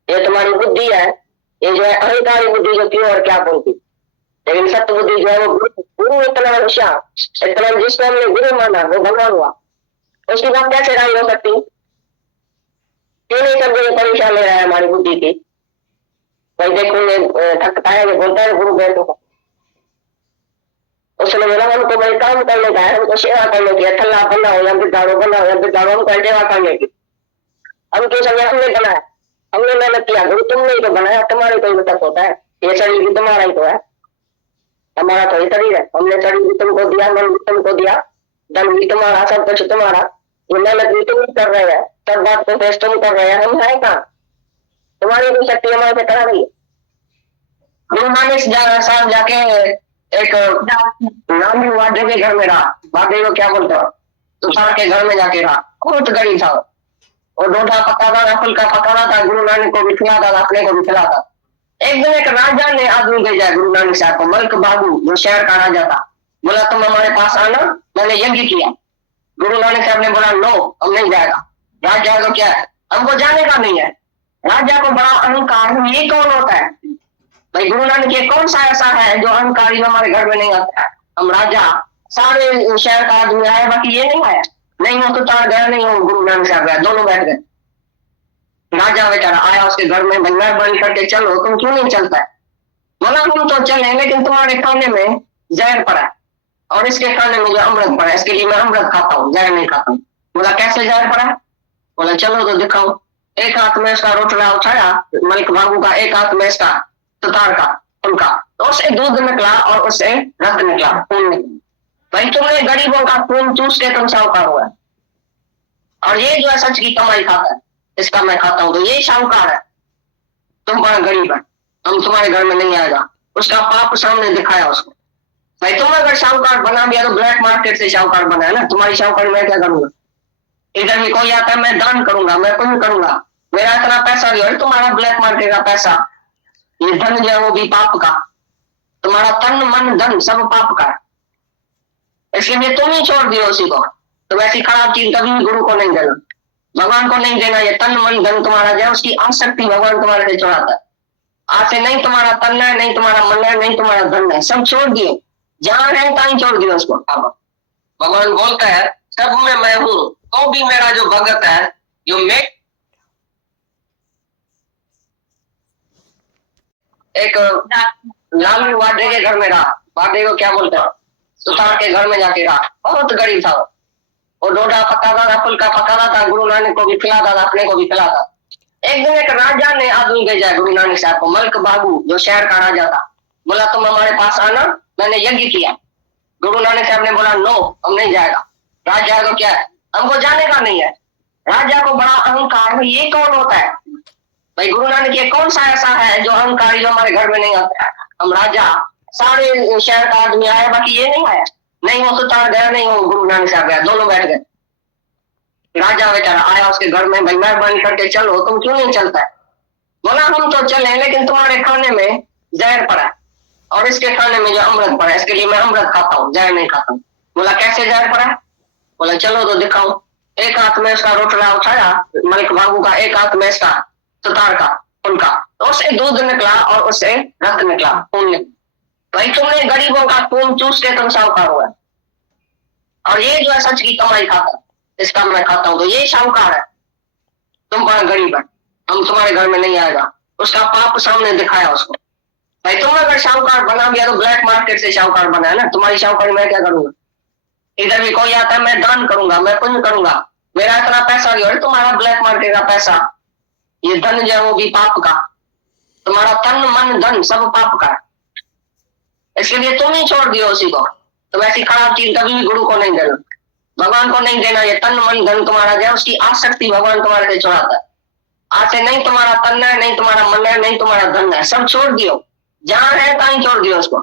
ये तुम्हारी बुद्धि है, ये जो है अहंकारी बुद्धि जो क्यों और क्या बोलती। लेकिन सत्य बुद्धि जो है वो गुरु इतना होशियार, इतना जिसको हमने गुरु माना वो भगवान हुआ, उसकी बात कैसे राय हो सकती। क्यों नहीं सब जगह परेशान ले रहा है हमारी बुद्धि की। कोई देखोगे थकता है ये बोलता है गुरु गए तो उसने बोला हमको भाई काम करने का है, हमको सेवा करने की, थल्ला बनाओ या बिगाड़ो बनाओ या बिगाड़ो, हमको सेवा करने की। हम क्यों समझे हमने बनाया, हमने मेहनत किया, गुरु तुमने ही तो बनाया, तुम्हारे कोई तक होता है, ये शरीर भी तुम्हारा ही तो है, हमारा तो ही शरीर है, हमने शरीर भी तुमको दिया, मन भी तुमको दिया, धन भी तुम्हारा, सब कुछ तुम्हारा, ये मेहनत भी तुम कर रहे हैं, सब बात को फेस तुम कर रहे हैं, हम है कहाँ, तुम्हारी भी शक्ति हमारे से करा रही है। गुरु नानक साहब जाके एक नाम हुआ के घर में रहा, बाकी वो क्या बोलते हो तुषार के घर में जाके रहा, बहुत गरीब था और डोडा पकाता था, फुल्का पकाना था, गुरु नानक को भी खिलाता था, अपने को भी खिलाता। एक दिन एक राजा ने आदमी भेजा गुरु नानक साहब को, मल्क बाबू जो शहर का राजा था, बोला तुम हमारे पास आना, मैंने यज्ञ किया। गुरु नानक साहब ने बोला लो हम नहीं जाएगा, राजा को क्या है हमको जाने का नहीं है। राजा को बड़ा अहंकार, ये कौन होता है भाई, गुरु नानक ये कौन सा ऐसा है जो अहंकारी हमारे घर में नहीं आता है। हम राजा सारे शहर का आदमी आया, बाकी ये नहीं आया, नहीं हो तो तार गया, नहीं हो गुरु नानक साहब गया, दोनों बैठ गए। राजा बेचारा आया उसके घर में, भंडार बंद करके चलो, तुम क्यों नहीं चलता है। बोला हम तो चले लेकिन तुम्हारे खाने में जहर पड़ा है और इसके खाने में जो अमृत पड़ा है, इसके लिए मैं अमृत खाता हूँ, जहर नहीं खाता हूँ। बोला कैसे जहर पड़ा है। बोला चलो तो दिखाओ। एक हाथ में इसका रोटला उठाया मलिक बाबू का, एक हाथ में इसका तुतार का उनका, तो उससे दूध निकला और उससे रक्त निकला, खून निकला। भाई तुमने गरीबों का खून चूस के तुम साहूकार हुआ, और ये जो है सच की कमाई खाता है। इसका मैं खाता हूँ। तो ये शाहूकार है, तुम बड़ा गरीब है, हम तुम्हारे घर में नहीं आएगा। उसका पाप सामने दिखाया उसको। भाई तुम अगर शाहूकार बना दिया तो ब्लैक मार्केट से शाहूकार बना है ना, तुम्हारी शाहूकारी मैं क्या करूंगा? इधर भी कोई आता है, मैं दान करूंगा, मैं पुण्य करूंगा, मेरा इतना पैसा जो है तुम्हारा ब्लैक मार्केट का पैसा, ये धन जो है वो भी पाप का, तुम्हारा तन मन धन सब पाप का है। इसलिए तुम ही छोड़ दियो उसी को। तो वैसी खराब चीज कभी भी गुरु को नहीं देना, भगवान को नहीं देना। ये तन मन धन तुम्हारा जो है उसकी आसक्ति भगवान तुम्हारे से छुड़ाता है। आज से नहीं तुम्हारा तन है, नहीं तुम्हारा मन है, नहीं तुम्हारा धन है, सब छोड़ दियो। जहां है तहीं छोड़ दियो उसको। भगवान बोलता है सब में मैं हूं, तो भी मेरा जो भगत है जो मैं एक लालू वाडे के घर में रहा। वाडे को क्या बोलते हैं, सुथार के घर में जाके रहा। बहुत गरीब था वो डोडा पकाता था, फुल्का पकाता था, गुरु नानक को भी खिलाता था, अपने को भी खिलाता। एक दिन एक राजा ने आदमी भेजा गुरु नानक साहब को, मल्क बाबू जो शहर का राजा था, बोला तुम हमारे पास आना, मैंने यज्ञ किया। गुरु नानक साहब ने बोला नो, हम नहीं जाएगा। राजा को क्या है, हमको जाने का नहीं है। राजा को बड़ा अहंकार है, ये कौन होता है भाई? गुरु नानक ये कौन सा ऐसा है जो अहंकारी जो हमारे घर में नहीं आता है? हम राजा सारे शहर का आदमी आया, बाकी ये नहीं आया। नहीं वो सुतार गया, नहीं वो गुरु नानक साहब गया, दोनों बैठ गए। राजा बेचारा आया उसके घर में, भाई मेहरबानी करके चलो, तुम क्यों नहीं चलता है? बोला हम तो चले, लेकिन तुम्हारे खाने में जहर पड़ा है और इसके खाने में जो अमृत पड़ा है, इसके लिए मैं अमृत खाता हूँ, जहर नहीं खाता हूँ। बोला कैसे जहर पड़ा है? बोला चलो तो दिखाओ। एक हाथ में उसका रोटला उठाया मलिक बाबू का, एक हाथ में इसका सुतार का उनका, तो उससे दूध निकला और उससे रक्त निकला, खून निकला। भाई तुमने गरीबों का खून चूस के तुम साहूकार हुआ, और ये जो है सच की कमाई खाता, इसका मैं खाता हूँ। तो ये शाहूकार है, तुम बड़ा गरीब है, हम तुम्हारे घर में नहीं आएगा। उसका पाप सामने दिखाया उसको। भाई तुम अगर शाहूकार बना दिया तो ब्लैक मार्केट से शाहूकार बना है ना, तुम्हारी शाहूकारी मैं क्या करूंगा? इधर भी कोई आता है, मैं दान करूंगा, मैं पुण्य करूंगा, मेरा इतना पैसा जो है तुम्हारा ब्लैक मार्केट का पैसा, ये धन जो है वो भी पाप का, तुम्हारा तन मन धन सब पाप का है। इसलिए तुम ही छोड़ दियो उसी को। तो वैसी खराब चीज कभी भी गुरु को नहीं देना, भगवान को नहीं देना। ये तन मन धन तुम्हारा जो है उसकी आसक्ति भगवान तुम्हारे से छुड़ाता है। आज से नहीं तुम्हारा तन है, नहीं तुम्हारा मन है, नहीं तुम्हारा धन है, सब छोड़ दियो। जहां है तहीं छोड़ दियो उसको।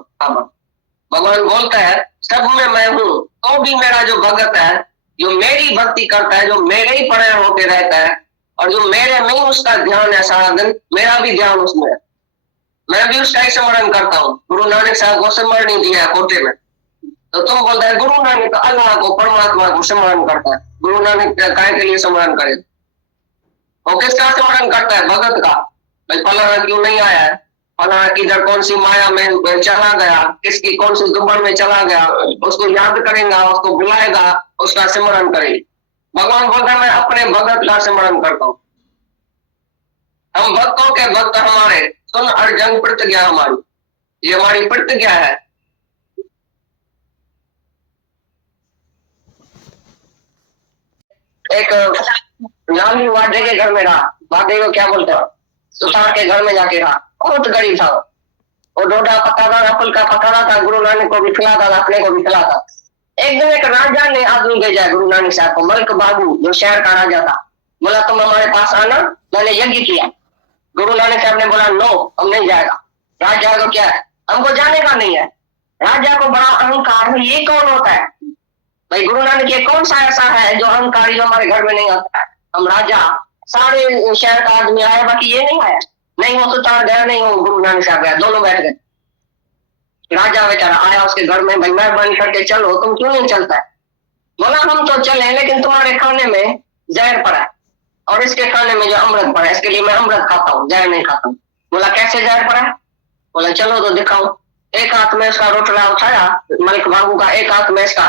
भगवान बोलता है सब में मैं हूं, तो भी मेरा जो भगत है जो मेरी भक्ति करता है, जो मेरे ही परे होके रहता है, और जो मेरे में ही उसका ध्यान है सारा दिन, मेरा भी ध्यान उसमें है, मैं भी उसका ही स्मरण करता हूँ। गुरु नानक साहब को स्मरण नहीं दिया है कोटे में, तो तुम बोलता है गुरु नानक अल्लाह को, परमात्मा को स्मरण करता है। गुरु नानक काय के लिए स्मरण करे? वो किसका स्मरण करता है? भगत का। भाई फलाना क्यों नहीं आया है, फलाना किधर कौन सी माया में चला गया, किसकी कौन सी दुबन में चला गया, उसको याद करेगा, उसको बुलाएगा, उसका स्मरण करेगा। भगवान बोलता है मैं अपने भगत का स्मरण करता हूँ। हम भक्तों के भक्त हमारे, सुन अर्जन प्रतिज्ञा हमारी, ये हमारी प्रतिज्ञा है। एक लाली वाडे के घर में रहा। वाडे को क्या बोलते हो, सुथार के घर में जाके रहा। बहुत गरीब था वो डोडा पकाता था, फुल्का पकाता था, गुरु नानक को भी खिलाता था, अपने को भी खिलाता। एक दिन एक राजा ने आदमी भेजा गुरु नानक साहब को, मल्क बाबू जो शहर का राजा था, बोला तुम हमारे पास आना, मैंने यज्ञ किया। गुरु नानक साहब ने बोला नो, हम नहीं जाएगा। राजा को क्या है, हमको जाने का नहीं है। राजा को बड़ा अहंकार है, ये कौन होता है भाई? गुरु नानक ये कौन सा ऐसा है जो अहंकारी जो हमारे घर में नहीं आता है? हम राजा सारे शहर का आदमी आया, बाकी ये नहीं आया। नहीं वो सुतार गया, नहीं वो गुरु नानक साहब गया, दोनों बैठ गए। राजा बेचारा आया उसके घर में, भाई मेहरबानी करके चलो, तुम क्यों नहीं चलता है? बोला हम तो चले, लेकिन तुम्हारे खाने में जहर पड़ा है और इसके खाने में जो अमृत पड़ा है, इसके लिए मैं अमृत खाता हूँ, जहर नहीं खाता हूँ। बोला कैसे जहर पड़ा है? बोला चलो तो दिखाओ। एक हाथ में उसका रोटला उठाया मलिक बाबू का, एक हाथ में इसका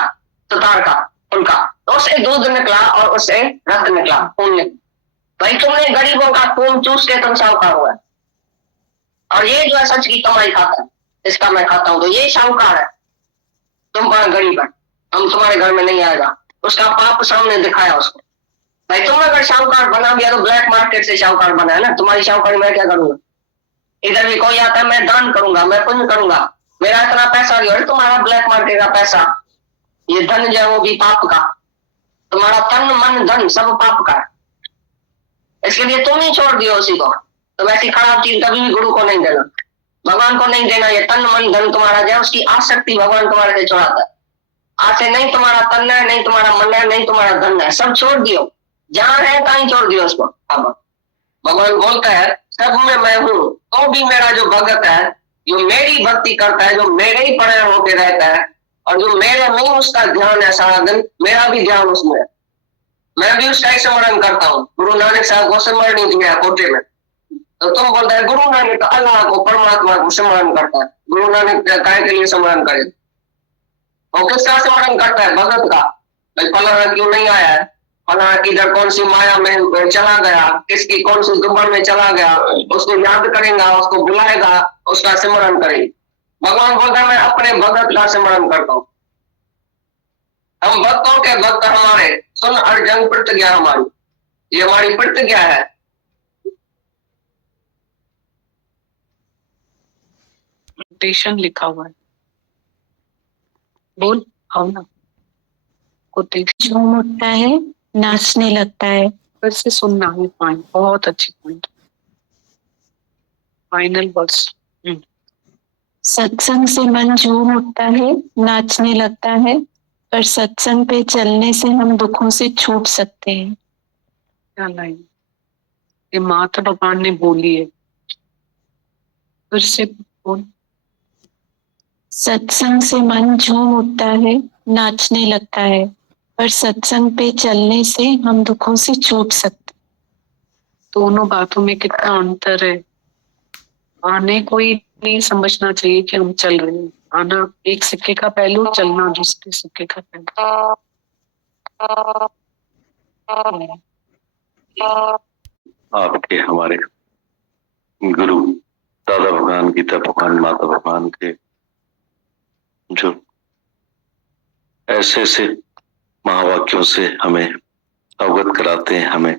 सुतार का उनका, तो उससे दूध निकला और उससे रक्त निकला, खून निकला। भाई तुमने गरीबों का खून चूस के तुम साहूकार हुआ, और ये जो है सच की कमाई खाता है, इसका मैं खाता हूँ। तो ये शाहूकार है, तुम बड़ा गरीब है, हम तुम्हारे घर में नहीं आएगा। उसका पाप सामने दिखाया उसको। भाई तुम अगर शाहूकार बना दिया तो ब्लैक मार्केट से शाहूकार बना है ना, तुम्हारी शाहूकारी मैं क्या करूंगा? इधर भी कोई आता है, मैं दान करूंगा, मैं पुण्य करूंगा, मेरा इतना पैसा जो है तुम्हारा ब्लैक मार्केट का पैसा, ये धन जो है वो भी पाप का, तुम्हारा तन मन धन सब पाप का है। इसके लिए तुम ही छोड़ दियो उसी को। तो वैसी खराब चीज कभी भी गुरु को नहीं देना, भगवान को नहीं देना। ये तन मन धन तुम्हारा जो है उसकी आसक्ति भगवान तुम्हारे से छुड़ाता है। आज से नहीं तुम्हारा तन है, नहीं तुम्हारा मन है, नहीं तुम्हारा धन है, सब छोड़ दियो। जहां है कहीं छोड़ दियो उसको। अब भगवान बोलता है सब में मैं हूँ, तो भी मेरा जो भगत है, जो मेरी भक्ति करता है, जो मेरे ही परे होके रहता है, और जो मेरे में उसका ध्यान है सारा दिन, मेरा भी ध्यान उसमें है, मैं भी उसका ही स्मरण करता हूँ। गुरु नानक साहब को स्मरण नहीं दिया कोटे में, तो तुम बोलते हैं गुरु नानक तो अल्लाह को, परमात्मा को स्मरण करता है। गुरु नानक काय के लिए स्मरण करे? वो किसका स्मरण करता है? भगत का। भाई फलाना क्यों नहीं आया है, फलाना किधर कौन सी माया में चला गया, किसकी कौन सी दुबन में चला गया, उसको याद करेगा, उसको बुलाएगा, उसका स्मरण करेगा। भगवान बोलता है मैं अपने भगत का स्मरण करता हूँ। हम भक्तों के भक्त हमारे, सुन अर्जन प्रतिज्ञा हमारी, ये हमारी प्रतिज्ञा है। कोटेशन लिखा हुआ है, बोल आओ ना। कोटेशन झूम उठता है, नाचने लगता है। फिर से सुनना है पॉइंट, बहुत अच्छी पॉइंट, फाइनल वर्ड्स। सत्संग से मन झूम उठता है, नाचने लगता है, पर सत्संग पे चलने से हम दुखों से छूट सकते हैं। क्या लाइन ये माता भगवान ने बोली है, फिर से बोल। सत्संग से मन झूम उठता है, नाचने लगता है, पर सत्संग पे चलने से हम दुखों से छूट सकते। दोनों बातों में कितना अंतर है। आने को ही नहीं समझना चाहिए कि हम चल रहे हैं। आना एक सिक्के का पहलू, चलना दूसरे सिक्के का पहलू। आपके हमारे गुरु दादा भगवान, गीता भगवान, माता भगवान के जो ऐसे ऐसे महावाक्यों से हमें अवगत कराते हैं, हमें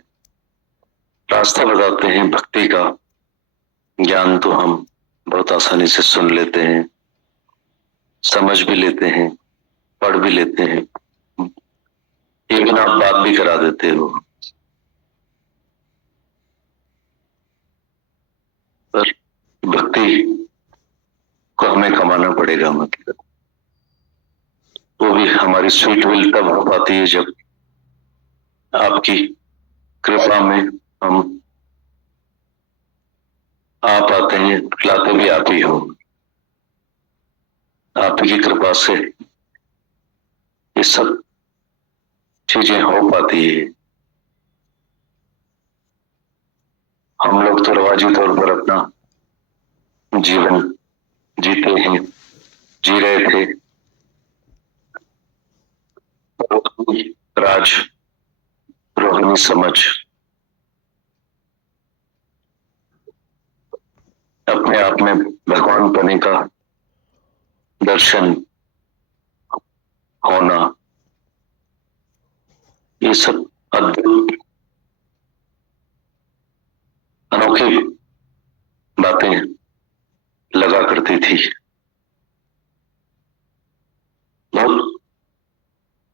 रास्ता बताते हैं भक्ति का। ज्ञान तो हम बहुत आसानी से सुन लेते हैं, समझ भी लेते हैं, पढ़ भी लेते हैं, एक दिन आप बात भी करा देते हो, पर भक्ति को हमें कमाना पड़ेगा। मतलब वो भी हमारी स्वीट विल तब हो पाती है जब आपकी कृपा में हम आप आते हैं, लाते भी आप ही हो। आपकी कृपा से ये सब चीजें हो पाती है। हम लोग तो रवाजी तौर पर अपना जीवन जीते हैं, जी रहे थे। राज रोहिणी समझ अपने आप में भगवान बने का दर्शन होना, ये सब अद्भुत अनोखी बातें लगा करती थी। बहुत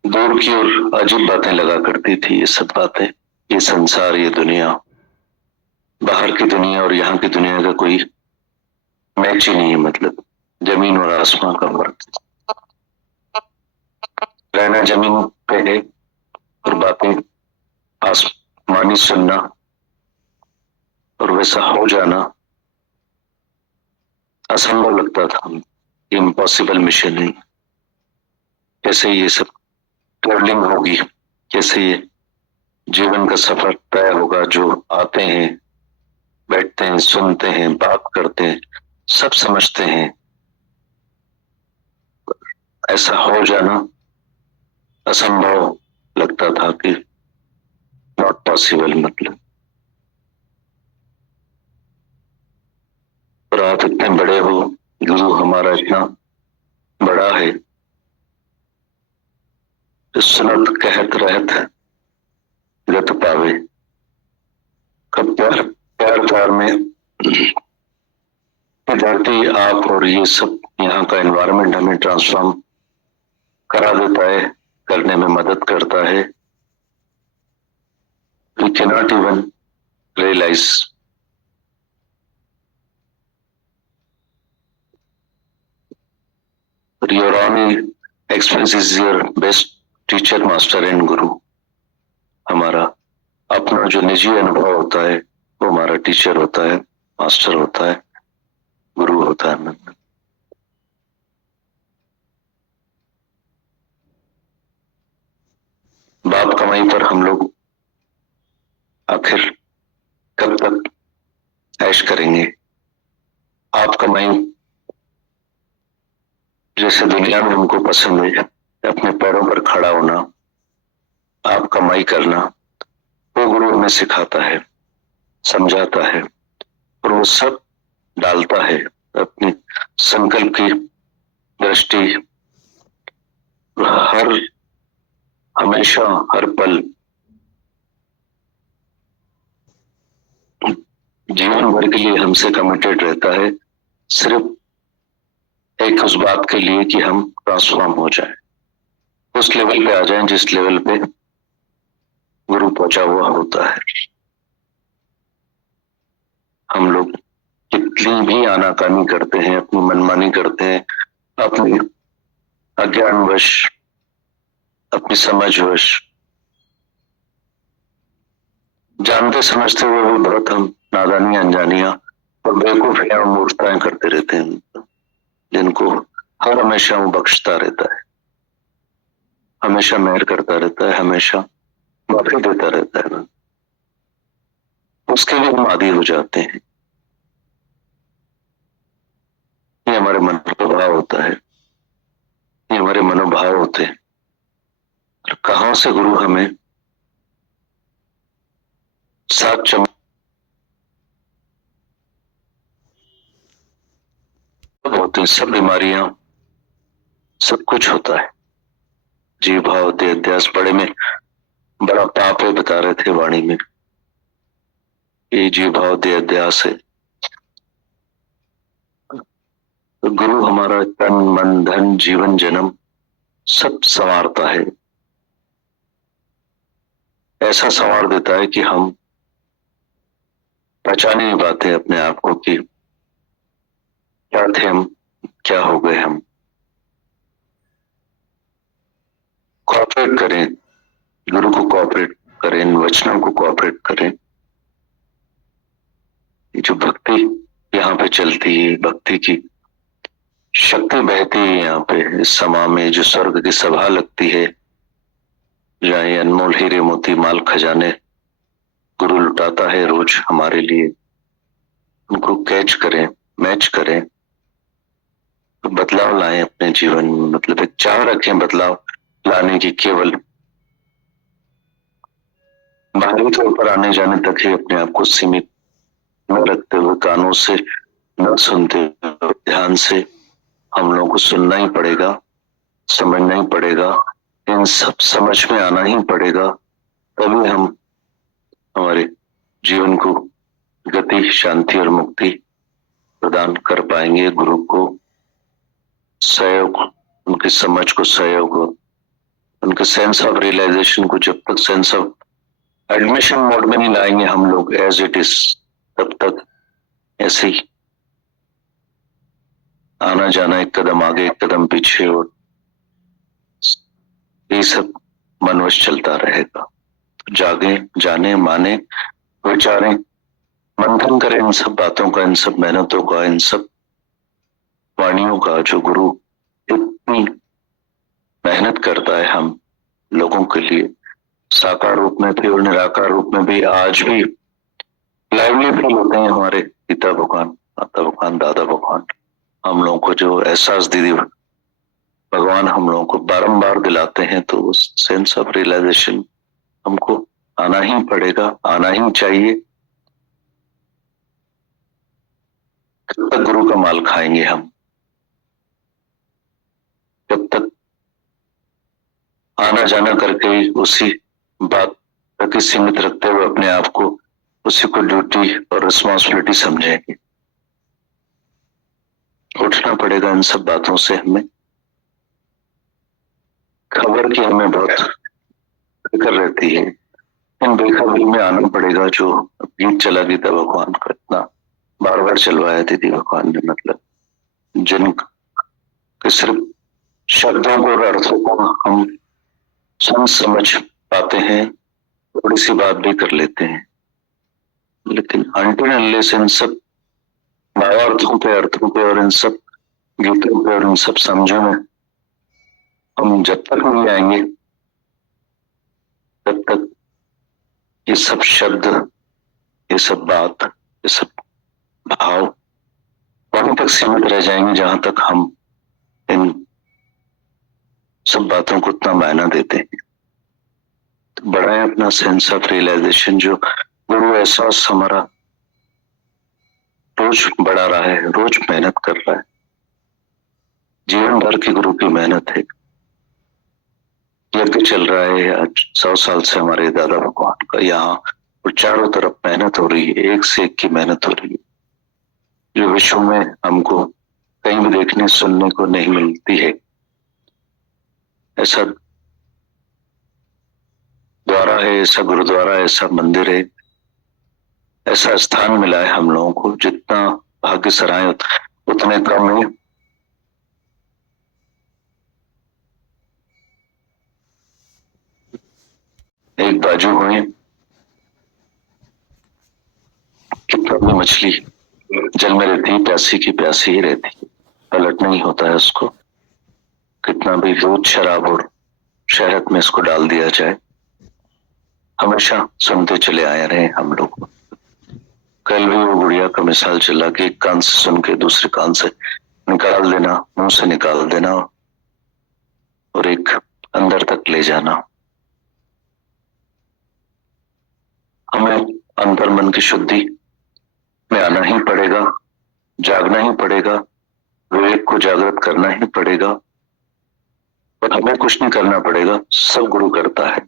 दूर की और अजीब बातें लगा करती थी ये सब बातें। ये संसार, ये दुनिया, बाहर की दुनिया और यहाँ की दुनिया का कोई मैच ही नहीं है। मतलब जमीन और आसमान का फर्क। रहना जमीन पे है और बातें आसमानी सुनना, और वैसा हो जाना असंभव लगता था, इम्पॉसिबल मिशन है। कैसे ये सब ट्रेवलिंग होगी, कैसे ये जीवन का सफर तय होगा। जो आते हैं, बैठते हैं, सुनते हैं, बात करते हैं, सब समझते हैं, ऐसा हो जाना असंभव लगता था कि नॉट पॉसिबल। मतलब और आप इतने बड़े हो, गुरु हमारा इतना बड़ा है, सुनत कहत रहत गत पावे। कब प्यार प्यार प्यार में धरती, आप और ये सब यहाँ का एनवायरनमेंट हमें ट्रांसफॉर्म करा देता है, करने में मदद करता है। We cannot even realize that your own experience is your best teacher, master and guru. हमारा अपना जो निजी अनुभव होता है वो हमारा टीचर होता है, मास्टर होता है, गुरु होता है। बाप कमाई पर हम लोग आखिर कब तक ऐश करेंगे? आप कमाई जैसे दुनिया में हमको पसंद है, अपने पैरों पर खड़ा होना, आप कमाई करना, वो गुरु हमें सिखाता है, समझाता है और वो सब डालता है अपनी संकल्प की दृष्टि हर हमेशा हर पल जीवन भर के लिए हमसे कमिटेड रहता है, सिर्फ एक उस बात के लिए कि हम ट्रांसफॉर्म हो जाए, उस लेवल पे आ जाएं जिस लेवल पे गुरु पहुंचा हुआ होता है। हम लोग कितनी भी आनाकानी करते हैं, अपनी मनमानी करते हैं, अपनी अज्ञानवश, अपनी समझवश, जानते समझते हुए भी बहुत हम नादानियां, अनजानियां और बेवकूफियां, मूर्खताएं करते रहते हैं, जिनको हर हमेशा वो बख्शता रहता है, हमेशा मेहर करता रहता है, हमेशा माफी देता रहता है ना, उसके लिए हम आदी हो जाते हैं। ये हमारे मनोभाव होता है, ये हमारे मनोभाव होते हैं। और कहां से गुरु हमें सात चम होते हैं, सब बीमारियां, सब कुछ होता है। जीव भाव देह अध्यास बड़े में बड़ा पाप है, बता रहे थे वाणी में, ये जीव भाव देह अध्यास है। तो गुरु हमारा तन मन धन जीवन जन्म सब संवारता है, ऐसा संवार देता है कि हम पहचान नहीं पाते अपने आप को कि क्या थे हम, क्या हो गए हम। कोऑपरेट करें, गुरु को कोऑपरेट करें, इन वचनों को कोऑपरेट करें। जो भक्ति यहाँ पे चलती है, भक्ति की शक्ति बहती है यहाँ पे, इस समा में जो स्वर्ग की सभा लगती है, जहाँ ये अनमोल हीरे मोती माल खजाने गुरु लुटाता है रोज हमारे लिए, उनको कैच करें, मैच करें, तो बदलाव लाएं अपने जीवन में। मतलब एक चाह रखें बदलाव लाने की, केवल बाहरी तौर पर आने जाने तक ही अपने आप को सीमित न रखते हुए, कानों से न सुनते हुए, ध्यान से हम लोगों को सुनना ही पड़ेगा, समझना ही पड़ेगा, इन सब समझ में आना ही पड़ेगा, तभी हम हमारे जीवन को गति, शांति और मुक्ति प्रदान कर पाएंगे। गुरु को सहयोग, उनकी समझ को सहयोग, उनके सेंस ऑफ रियलाइजेशन को जब तक सेंस ऑफ एडमिशन मोड में नहीं लाएंगे हम लोग एज इट इज, तब तक ऐसे ही आना जाना, एक कदम आगे एक कदम पीछे, और ये सब मनवश चलता रहेगा। जागे, जाने, माने, विचारें, मंथन करें इन सब बातों का, इन सब मेहनतों का, इन सब वाणियों का, जो गुरु इतनी मेहनत करता है हम लोगों के लिए, साकार रूप में भी और निराकार रूप में भी। आज भी लाइवली फील होते हैं हमारे पिता भगवान, माता भगवान, दादा भगवान, हम लोगों को जो एहसास दीदी भगवान हम लोगों को बारंबार दिलाते हैं, तो उस सेंस ऑफ रियलाइजेशन हमको आना ही पड़ेगा, आना ही चाहिए। कब तक गुरु का माल खाएंगे हम, कब तक आना जाना करके उसी बात तक सीमित रखते हुए अपने आप को उसी को ड्यूटी और रिस्पॉन्सिबिलिटी समझेंगे। उठना पड़ेगा इन सब बातों से। हमें खबर की हमें बहुत फिक्र रहती है, इन बेखबरी में आना पड़ेगा। जो गीत चला गीता भगवान का इतना बार बार चलवाया दीदी भगवान ने, मतलब जिन के सिर्फ शब्दों को और अर्थों को हम समझ पाते हैं, थोड़ी सी बात भी कर लेते हैं, लेकिन अनटिल अनलेस इन सब भावार्थों पे, अर्थों पे और इन सब गीतों पे और इन सब समझों में हम जब तक नहीं आएंगे, तब तक ये सब शब्द, ये सब बात, ये सब भाव वहां तक सीमित रह जाएंगे जहां तक हम इन सब बातों को उतना मायना देते हैं। तो बड़ा है अपना सेंस ऑफ रियलाइजेशन, जो गुरु एहसास हमारा रोज बढ़ा रहा है, रोज मेहनत कर रहा है। जीवन भर की गुरु की मेहनत है। यज्ञ चल रहा है आज 100 साल से हमारे दादा भगवान का यहाँ, और चारों तरफ मेहनत हो रही है, एक से एक की मेहनत हो रही है, जो विश्व में हमको कहीं भी देखने सुनने को नहीं मिलती है। ऐसा द्वारा है, ऐसा गुरुद्वारा, ऐसा मंदिर है, ऐसा स्थान मिला है हम लोगों को। जितना भाग्य सराय उतने कम है। एक बाजू हुए, कितना भी मछली जल में रहती है, प्यासी की प्यासी ही रहती है, पलट नहीं होता है उसको। कितना भी दूध, शराब और शहद में इसको डाल दिया जाए, हमेशा सुनते चले आए रहे हम लोग। कल भी वो गुड़िया का मिसाल चला कि एक कान से सुन के दूसरे कान से निकाल देना, मुंह से निकाल देना और एक अंदर तक ले जाना। हमें अंतर मन की शुद्धि में आना ही पड़ेगा, जागना ही पड़ेगा, विवेक को जागृत करना ही पड़ेगा। और हमें कुछ नहीं करना पड़ेगा, सब गुरु करता है।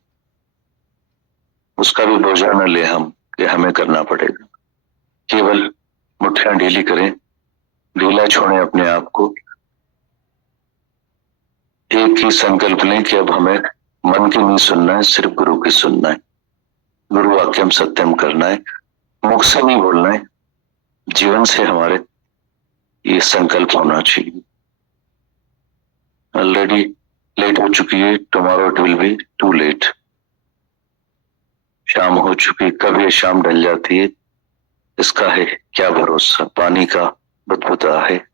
उसका भी बोझा न ले हम कि हमें करना पड़ेगा। केवल मुट्ठियां ढीली करें, ढीला छोड़ें अपने आप को। एक ही संकल्प लें कि अब हमें मन की नहीं सुनना है, सिर्फ गुरु की सुनना है। गुरु वाक्यम सत्यम करना है, मुख से नहीं बोलना है, जीवन से हमारे ये संकल्प होना चाहिए। ऑलरेडी लेट हो चुकी है, tomorrow it will be too late. शाम हो चुकी, कब ये शाम ढल जाती है इसका है क्या भरोसा। पानी का बदबूदा है,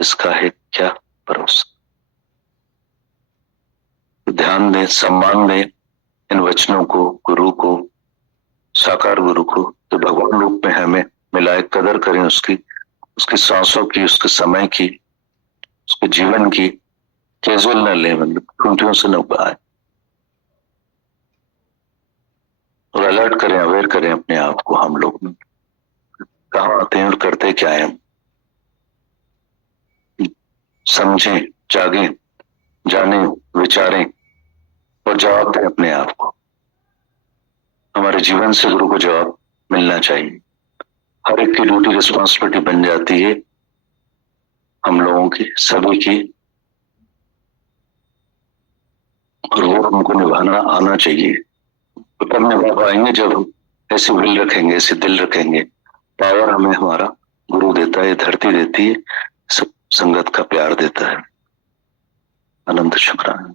इसका है क्या भरोसा। ध्यान दें, सम्मान दें इन वचनों को, गुरु को, साकार गुरु को, तो भगवान रूप में हमें मिलाए। कदर करें उसकी, उसकी सांसों की, उसके समय की, उसके जीवन की। कैजुअल न ले, मतलब खूंटियों से न पाए। और अलर्ट करें, अवेयर करें अपने आप को। हम लोग कहाँ आते हैं और करते क्या है, समझें, जागें, जानें, विचारें और जवाब दें अपने आप को। हमारे जीवन से गुरु को जवाब मिलना चाहिए। हर एक की ड्यूटी, रिस्पॉन्सिबिलिटी बन जाती है हम लोगों की, सभी की, और वो हमको निभाना आना चाहिए। तो तब निभा पाएंगे जब हम ऐसे दिल रखेंगे, ऐसे दिल रखेंगे। पावर हमें हमारा गुरु देता है, धरती देती है, सब संगत का प्यार देता है। अनंत शुक्राना।